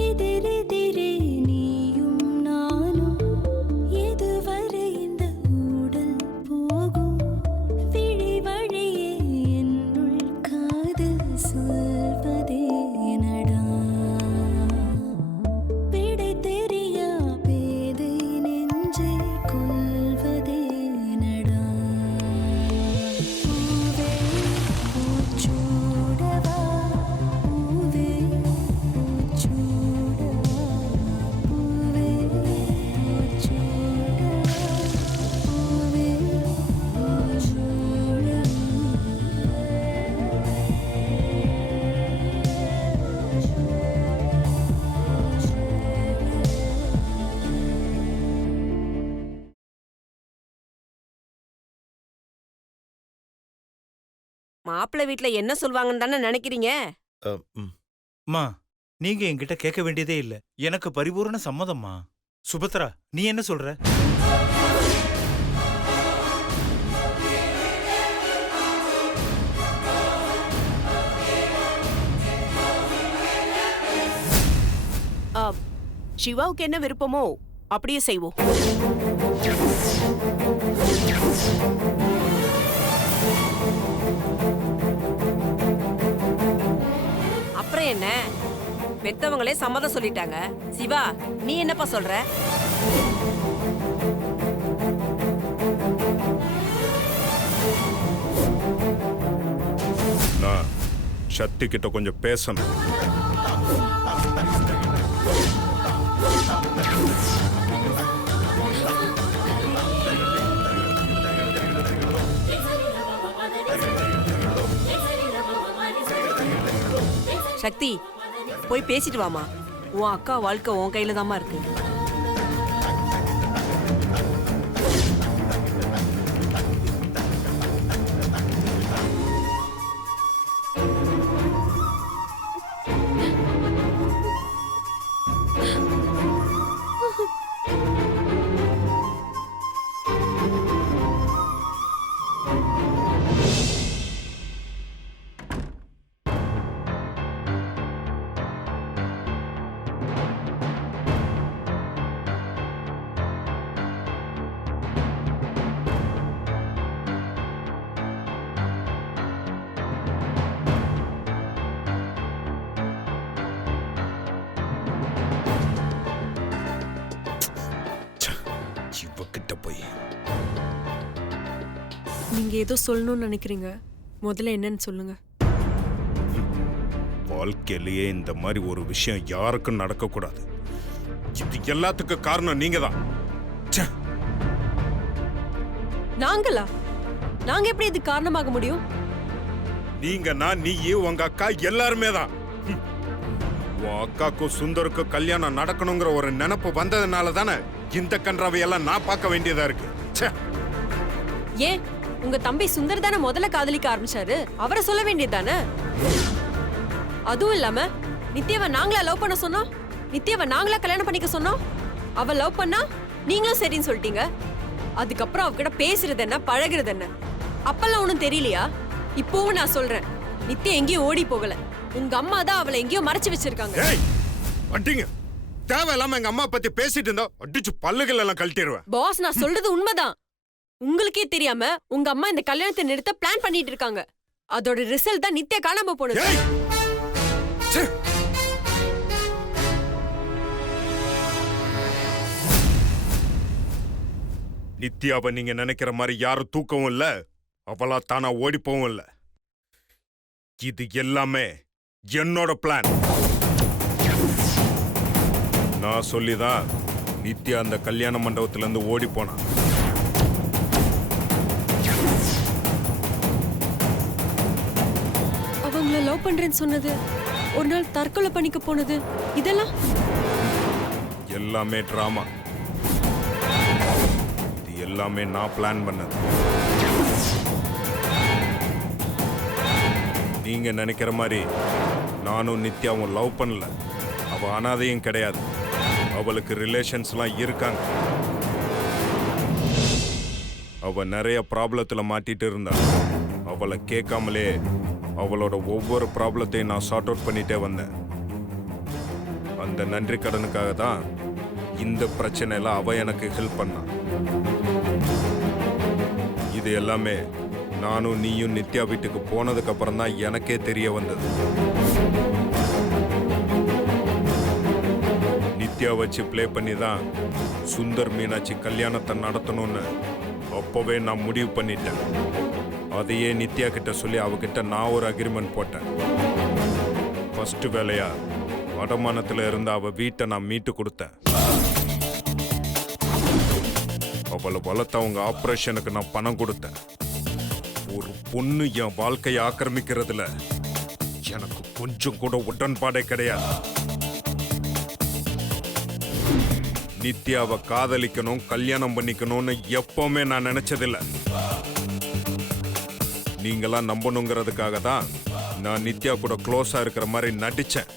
எதிரெதிரே நீயும் நானும் எதுவரை இந்த ஊடல் போகும் விழி வழியே என்னுள் காதல் சொல்வதே நடா விடை தெரியா பேதை நெஞ்சை கொள்வதே நடா பூவே பூச்சூடவா பூவே பூச்சூடவா பூவே பூச்சூடவா பூவே மாப்பிள்ளை வீட்ல என்ன சொல்வாங்கன்னு தானே நினைக்கிறீங்க? அம்மா, நீங்க என்கிட்ட கேட்க வேண்டியதே இல்ல. எனக்கு பரிபூரண சம்மதம்மா. சுபத்ரா, நீ என்ன சொல்ற? சிவாவுக்கு என்ன விருப்பமோ அப்படியே செய்வோம். அப்புறம் என்ன, பெத்தவங்களே சம்மதம் சொல்லிட்டாங்க. சிவா, நீ என்னப்பா சொல்ற? நான் சக்தி கிட்ட கொஞ்சம் பேசணும். சக்தி, போய் பேசிட்டு வாமா. உன் அக்கா வாழ்க்கை உன் கையில தாமா இருக்கு. இவகிட்ட போய் நீங்க ஏதோ சொல்லணும்னு நினைக்கிறீங்க, முதல்ல என்னன்னு சொல்லுங்க. வாழ்க்கையிலேயே இந்த மாதிரி ஒரு விஷயம் யாருக்கும் நடக்கக்கூடாது. இது எல்லாத்துக்கும் காரணம் நீங்க தான். நாங்களா? நாங்க எப்படி இது காரணமாக முடியும்? நீங்கன்னா நீ உங்க அக்கா எல்லாருமே தான். உன் அக்காக்கும் சுந்தருக்கும் கல்யாணம் நடக்கணுங்கிற ஒரு நினைப்பு வந்ததுனால தானே இந்த கன்றாவையெல்லாம் நான் பார்க்க வேண்டியதா இருக்கு. ஏன் உங்க தம்பி சுந்தர் தானே முதல்ல காதலிக்க ஆரம்பிச்சாரு, அவரை சொல்ல வேண்டியதானே? அதுவும் இல்லாம நித்யாவை நாங்களா லவ் பண்ண சொன்னோம்? நித்யாவை நாங்களா கல்யாணம் பண்ணிக்க சொன்னோம்? அவ லவ் பண்ணா நீங்களும் சரின்னு சொல்லிட்டீங்க. அதுக்கப்புறம் அவகிட்ட பேசுறது என்ன, பழகுறது என்ன, அப்பெல்லாம் ஒண்ணும் தெரியலையா? இப்பவும் நான் சொல்றேன், நித்யா எங்கேயும் ஓடி போகல. உங்க அம்மா தான் அவளை எங்கேயோ மறைச்சு வச்சிருக்காங்க. அடிங்க, தேவையில்லாம எங்க அம்மா பத்தி பேசிட்டு இருந்தா அடிச்சு பல்லுகள் எல்லாம் கழட்டிடுவேன். பாஸ், நான் சொல்றது உண்மைதான். உங்களுக்கே தெரியாம உங்க அம்மா இந்த கல்யாணத்தை நிறுத்த பிளான் பண்ணிட்டு இருக்காங்க. அதோட ரிசல்ட் தான் நித்யா காணாம போனது. நித்யாவை நீங்க நினைக்கிற மாதிரி யாரும் தூக்கவும் இல்ல, அவளா தானா ஓடிப்பவும் இல்ல. இது எல்லாமே என்னோட பிளான். நான் சொல்லிதான் நித்யா அந்த கல்யாண மண்டபத்துல இருந்து ஓடி போனா. அவங்கள லவ் பண்றேன்னு சொன்னது, ஒரு நாள் தற்கொலை பண்ணிக்க போனது, இதெல்லாம் எல்லாமே டிராமா. இது எல்லாமே நான் பிளான் பண்ணது. நீங்க நினைக்கிற மாதிரி நானும் நித்யாவும் லவ் பண்ணல. அவ அனாதையும் கிடையாது. அவளுக்கு ரிலேஷன்ஸ்லாம் இருக்காங்க. அவ நிறைய ப்ராப்ளத்துல மாட்டிட்டு இருந்தா. அவளை கேட்காமலே அவளோட ஒவ்வொரு ப்ராப்ளத்தையும் நான் சார்ட் அவுட் பண்ணிட்டே வந்தேன். அந்த நன்றி கடனுக்காக தான் இந்த பிரச்சனையில அவ எனக்கு ஹெல்ப் பண்ணா. இது எல்லாமே நானும் நீயும் நித்யா வீட்டுக்கு போனதுக்கு அப்புறம் தான் எனக்கே தெரிய வந்தது. நித்யா வச்சு ப்ளே பண்ணி தான் சுந்தர் மீனாட்சி கல்யாணத்தை நடத்தணும்னு அப்பவே நான் முடிவு பண்ணிட்டேன். அதையே நித்யா கிட்ட சொல்லி அவகிட்ட நான் ஒரு அக்ரிமெண்ட் போட்டேன். ஃபர்ஸ்ட் வேலையா அடமானத்துல இருந்த அவ வீட்டை நான் மீட்டு கொடுத்தேன். அவளை வளர்த்த அவங்க ஆபரேஷனுக்கு நான் பணம் கொடுத்தேன். ஒரு பொண்ணு என் வாழ்க்கையை ஆக்கிரமிக்கிறதுல எனக்கு கொஞ்சம் கூட உடன்பாடே கிடையாது. நித்யாவை காதலிக்கணும், கல்யாணம் பண்ணிக்கணும்னு எப்பவுமே நான் நினைச்சதில்ல. நீங்களாம் நம்பணுங்கிறதுக்காக தான் நான் நித்யா கூட க்ளோஸா இருக்கிற மாதிரி நடிச்சேன்.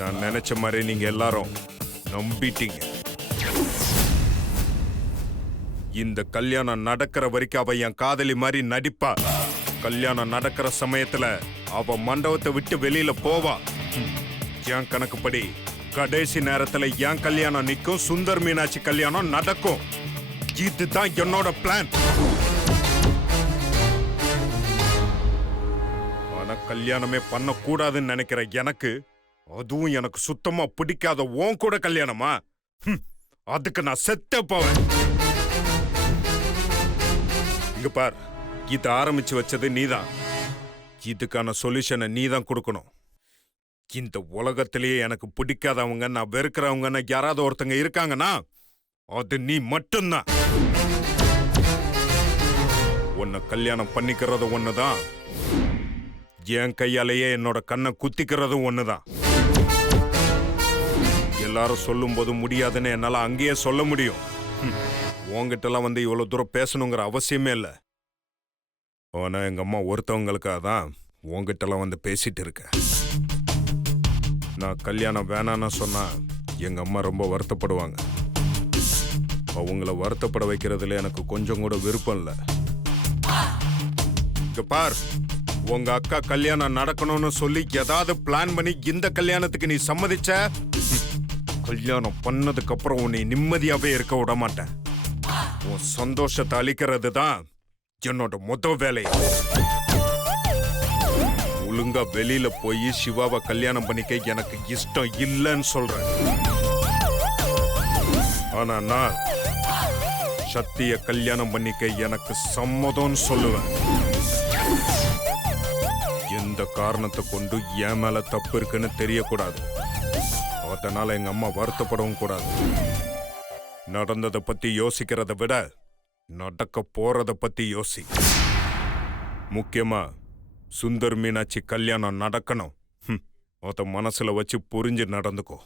நான் நினைச்ச மாதிரி நீங்க எல்லாரும் நம்பிட்டீங்க. இந்த கல்யாணம் நடக்கிற வரைக்கும் அவ என் காதலி மாதிரி நடிப்பா. கல்யாணம் நடக்கிற சமயத்துல அவ மண்டபத்தை விட்டு வெளியில போவா. என் கணக்குப்படி கடைசி நேரத்துல என் கல்யாணம் நிற்கும், சுந்தர் மீனாட்சி கல்யாணம் நடக்கும். இதுதான் என்னோட பிளான். ஆனா கல்யாணமே பண்ணக்கூடாதுன்னு நினைக்கிற எனக்கு, அதுவும் எனக்கு சுத்தமா பிடிக்காத உன் கூட கல்யாணமா? அதுக்கு நான் செத்தே போவேன். இங்க பார், இத ஆரம்பிச்சு வச்சது நீதான். இதுக்கான சொல்யூஷனை நீதான் கொடுக்கணும். இந்த உலகத்திலேயே எனக்கு பிடிக்காதவங்க, நான் வெறுக்கிறவங்கன்னு யாராவது ஒருத்தங்க இருக்காங்கன்னா அது நீ மட்டும்தான். உன்னை கல்யாணம் பண்ணிக்கிறது ஒண்ணுதான், என் கையாலேயே என்னோட கண்ணை குத்திக்கிறது ஒண்ணுதான். எல்லாரும் சொல்லும் போது முடியாதுன்னு என்னால அங்கேயே சொல்ல முடியும். உங்ககிட்டலாம் வந்து இவ்வளவு தூரம் பேசணுங்கிற அவசியமே இல்லை. ஆனா எங்க அம்மா ஒருத்தவங்களுக்காக தான் உங்ககிட்டலாம் வந்து பேசிட்டு இருக்கேன். நான் கல்யாணம் வேணான்னு சொன்னா எங்க அம்மா ரொம்ப வருத்தப்படுவாங்க. அவங்கள வருத்தப்பட வைக்கிறதுல எனக்கு கொஞ்சம் கூட விருப்பம் இல்லை. இங்க பார், உங்க அக்கா கல்யாணம் நடக்கணும்னு சொல்லி ஏதாவது பிளான் பண்ணி இந்த கல்யாணத்துக்கு நீ சம்மதிச்ச, கல்யாணம் பண்ணதுக்கு அப்புறம் உன்னை நிம்மதியாவே இருக்க விட மாட்டேன். உன் சந்தோஷத்தை அளிக்கிறது தான் என்னோட மொத வேலை. ஒழுங்கா வெளியில போய் சிவாவை கல்யாணம் பண்ணிக்க எனக்கு இஷ்டம் இல்லைன்னு சொல்றேன். ஆனா நான் சக்திய கல்யாணம் பண்ணிக்க எனக்கு சம்மதம்னு சொல்லுவேன். எந்த காரணத்தை கொண்டு என் மேல தப்பு இருக்குன்னு தெரியக்கூடாது. அதனால எங்க அம்மா வருத்தப்படவும் கூடாது. நடந்ததை பத்தி யோசிக்கிறத விட நடக்க போறத பத்தி யோசி. முக்கியமா சுந்தர் மீனாட்சி கல்யாணம் நடக்கணும். அத மனசுல வச்சு புரிஞ்சு நடந்துக்கோ.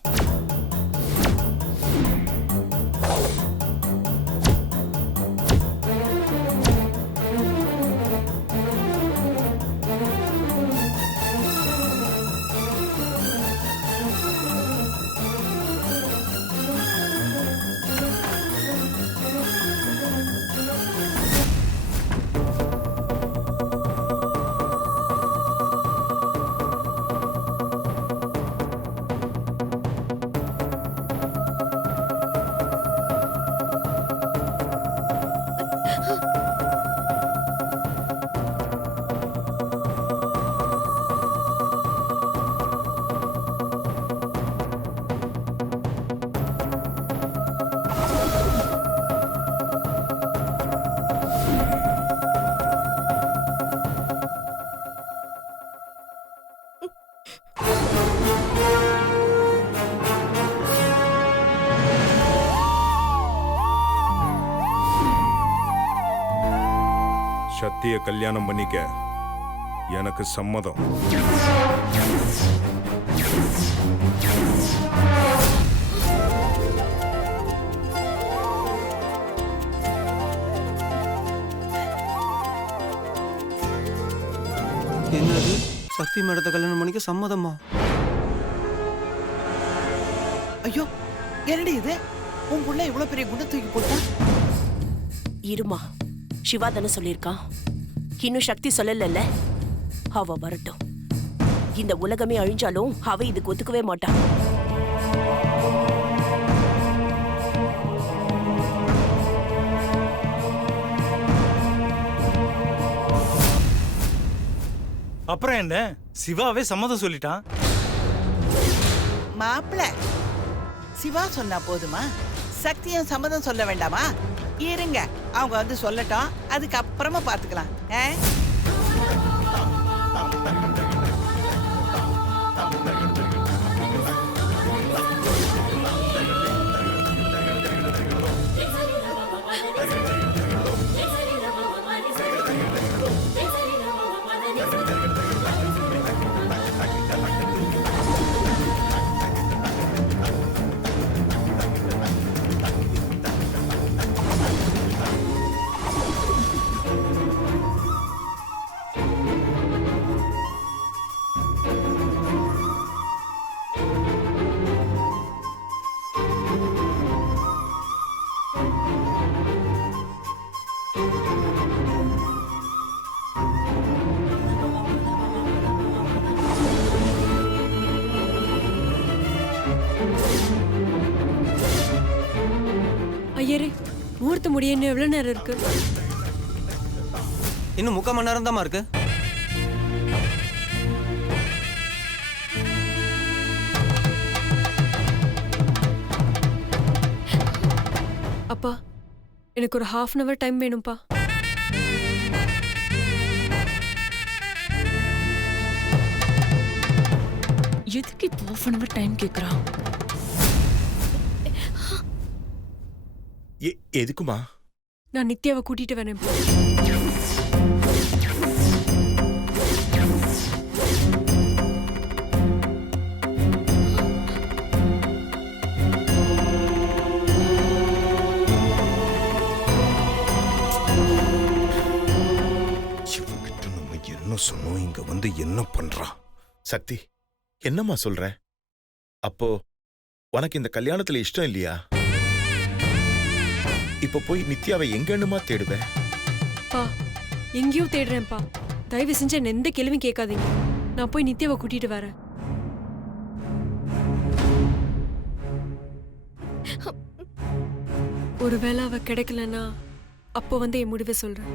சத்திய கல்யாணம் பண்ணிக்க எனக்கு சம்மதம். என்னது, சக்தி மேடத்தை கல்யாணம் பண்ணிக்க சம்மதமா? ஐயோ, என்னடி இது? உன் புள்ள இவ்வளவு பெரிய குண்டை தூக்கி போட்டா? இருமா, சிவா தானே சொல்லியிருக்கான். இன்னும் சக்தி சொல்லல. அவ வரட்டும். இந்த உலகமே அழிஞ்சாலும் அவ இதுக்கு ஒத்துக்கவே மாட்டான். அப்புறம் என்ன, சிவாவே சம்மதம் சொல்லிட்டான். மாப்பிள சிவா சொன்னா போதுமா? சக்தியும் சம்மதம் சொல்ல வேண்டாமா? இருங்க, அவங்க வந்து சொல்லட்டும், அதுக்கப்புறமா பாத்துக்கலாம். ஐயரே, முகூர்த்த முடிய இன்னும் எவ்வளவு நேரம் இருக்கு? இன்னும் 3/4 மணி நேரம் தாம்மா இருக்கு. அப்பா, எனக்கு ஒரு 1/2 hour டைம் வேணும்ப்பா. எதுக்கு இப்போ 1/2 hour டைம் கேக்குறான்? எதுக்குமா? நான் நித்யாவை கூட்டிட்டு வரேன்ப்பா. இவங்கிட்ட நம்ம என்ன சொன்னோம், இங்க வந்து என்ன பண்றான்? சக்தி, என்னம்மா சொல்ற? அப்போ உனக்கு இந்த கல்யாணத்துல இஷ்டம் இல்லையா? இப்ப போய் நித்யாவை எங்கன்னுமா தேடுவேன்? பா, எங்கேயோ தேடுறேன்ப்பா. தயவு செஞ்சு என்ன எந்த கேள்வியும் கேட்காதீங்க. நான் போய் நித்யாவை கூட்டிட்டு வரேன். ஒருவேளை அவ கிடைக்கலன்னா அப்போ வந்து என் முடிவை சொல்றேன்.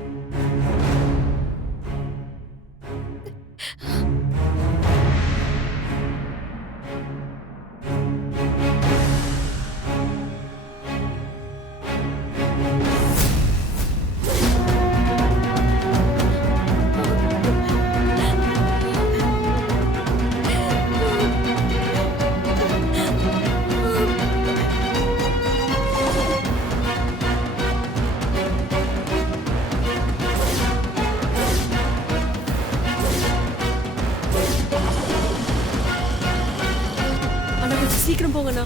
சீக்கிரம் போங்கண்ணா.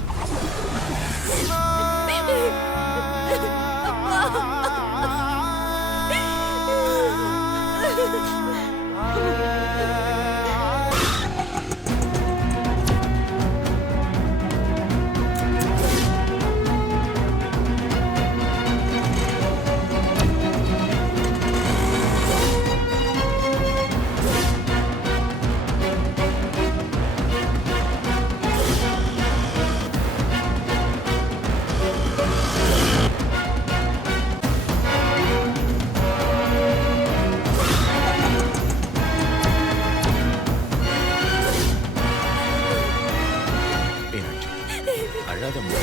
அழாதம்மா.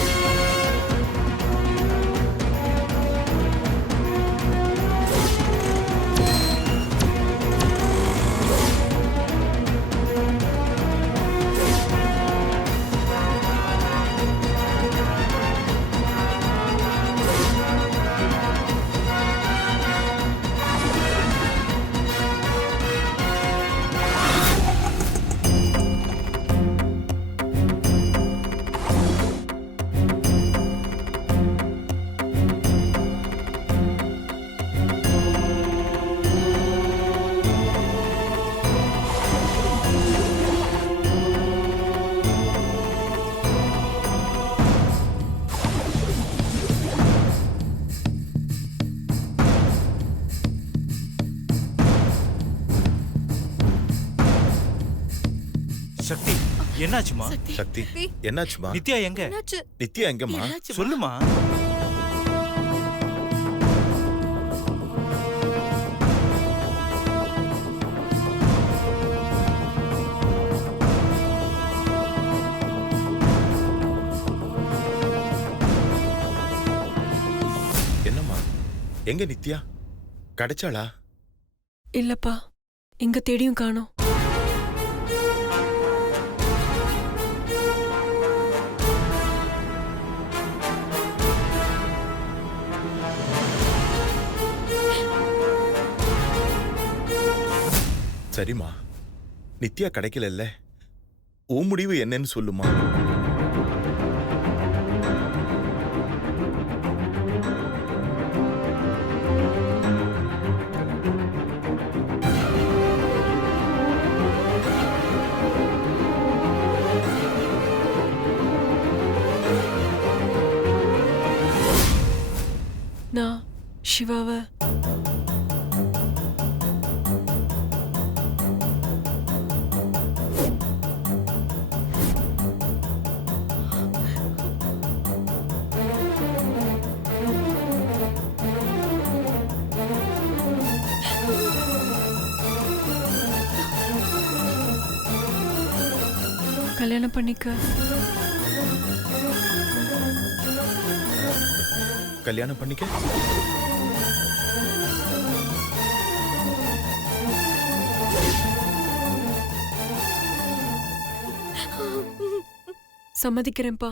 சக்தி, என்னாச்சுமா? சக்தி, என்னாச்சுமா? நித்யா எங்க? நித்யா எங்கம்மா? சொல்லுமா. எங்க நித்யா கிடைச்சாளா? இல்லப்பா, எங்க தேடியும் காணோம். சரிம்மா, நித்யா கிடைக்கல. உன் முடிவு என்னன்னு சொல்லுமா. நான் சிவாவை கல்யாணம் பண்ணிக்க. கல்யாணம் பண்ணிக்க? சம்மதிக்கிறேன்ப்பா.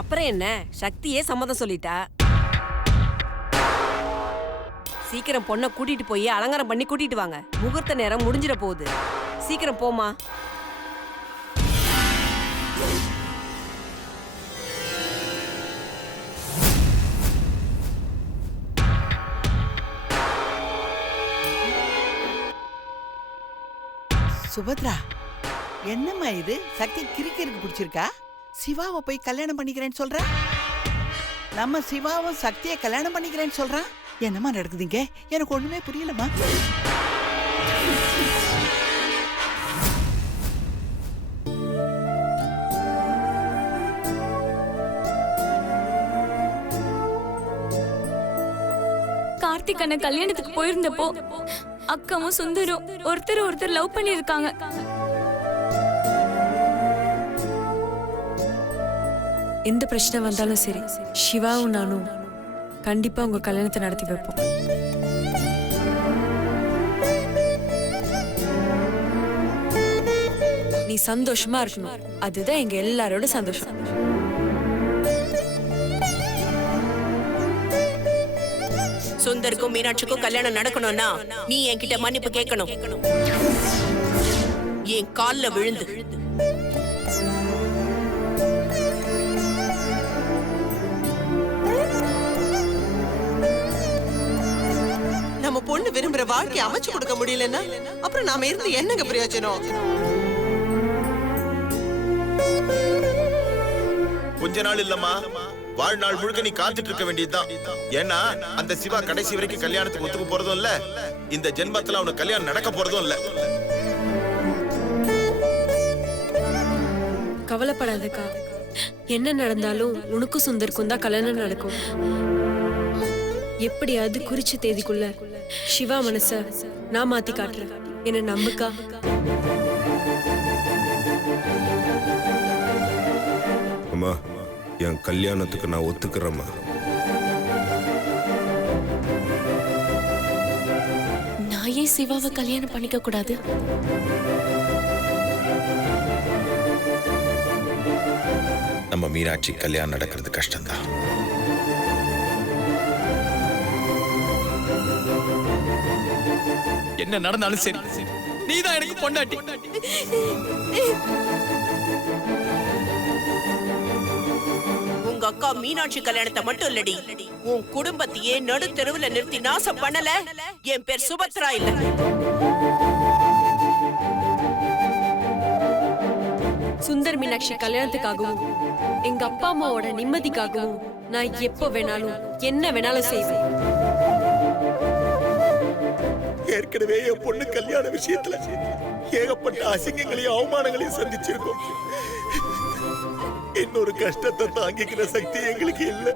அப்புறம் என்ன, சக்தியே சம்மதம் சொல்லிட்டா. சீக்கிரம் பொண்ணை கூட்டிட்டு போய் அலங்காரம் பண்ணி கூட்டிட்டு வாங்க. முகூர்த்த நேரம் முடிஞ்சிட போகுது. சீக்கிரம் போமா. சுபத்ரா, என்னம்மா இது? சக்தி கிறுக்கிறுக்கு பிடிச்சிருக்கா? சிவாவை போய் கல்யாணம் பண்ணிக்கிறேன்னு சொல்ற? நம்ம சிவாவும் சக்தியை கல்யாணம் பண்ணிக்கிறேன்னு சொல்றான். என்னம்மா நடக்குதுங்க? எனக்கு ஒண்ணுமே புரியலம்மா. கார்த்திக் அண்ணன் கல்யாணத்துக்கு போயிருந்தப்போ அக்காவும் சுந்தரும் ஒருத்தர் லவ் பண்ணிருக்காங்க. எந்த பிரச்சனை வந்தாலும் சரி, சிவாவும் நானும் கண்டிப்பா உங்க கல்யாணத்தை நடத்தி வைப்போம். நீ சந்தோஷமா இருக்கணும், அதுதான் எங்க எல்லாரோட சந்தோஷம். சுந்தருக்கும் மீனாட்சிக்கும் கல்யாணம் நடக்கணும்னா நீ என்கிட்ட மன்னிப்பு கேட்கணும். என் கால்ல விழுந்து. நம்ம பொண்ணு விரும்புற வாழ்க்கையை அமைச்சு கொடுக்க முடியலன்னா அப்புறம் நாம இருந்து என்னங்க பிரயோஜனம்? கொஞ்ச நாள் இல்லம்மா, வாழ்நாள் முழுக்க நீ காத்துட்டு இருக்க வேண்டியதுதான். ஏன்னா அந்த சிவா கடைசி வரைக்கும் கல்யாணத்துக்கு ஒத்துக்க போறதும் இல்ல, இந்த ஜென்மத்துல அவனுக்கு கல்யாணம் நடக்க போறதும் இல்ல. கவலைப்படாதக்கா, என்ன நடந்தாலும் உனக்கும் சுந்தருக்கும் தான் கல்யாணம் நடக்கும். எப்படியாவது குறிச்ச தேதிக்குள்ள சிவா மனச நான் மாத்தி காட்டுறேன். என்ன நம்புக்கா. அம்மா, என் கல்யாணத்துக்கு நான் ஒத்துக்கிறேம்மா. நான் ஏன் சிவாவை கல்யாணம் பண்ணிக்க கூடாது? நம்ம மீனாட்சி கல்யாணம் நடக்கிறது கஷ்டம்தான். என்ன நடந்தாலும் சரி, நீதான் எனக்கு பொண்டாட்டி. உங்க உங்க அக்கா மீனாட்சி கல்யாணத்தை மட்டும் இல்லடி, உன் குடும்பத்தையே நடு தெருவுல நிறுத்தி நாசம் பண்ணல. என் பேர் சுபத்ரா இல்ல. சுந்தர் மீனாட்சி கல்யாணத்துக்காகவும் எங்க அப்பா அம்மாவோட நிம்மதிக்காகவும் நான் எப்போ வேணாலும் என்ன வேணாலும் செய்வேன். ஏற்கனவே என் பொண்ணு கல்யாண விஷயத்துல ஏகப்பட்ட அசிங்கங்களையும் அவமானங்களையும் சந்திச்சிருக்கோம். இன்னொரு கஷ்டத்தை தாங்கிக்கிற சக்தி எங்களுக்கு இல்லை.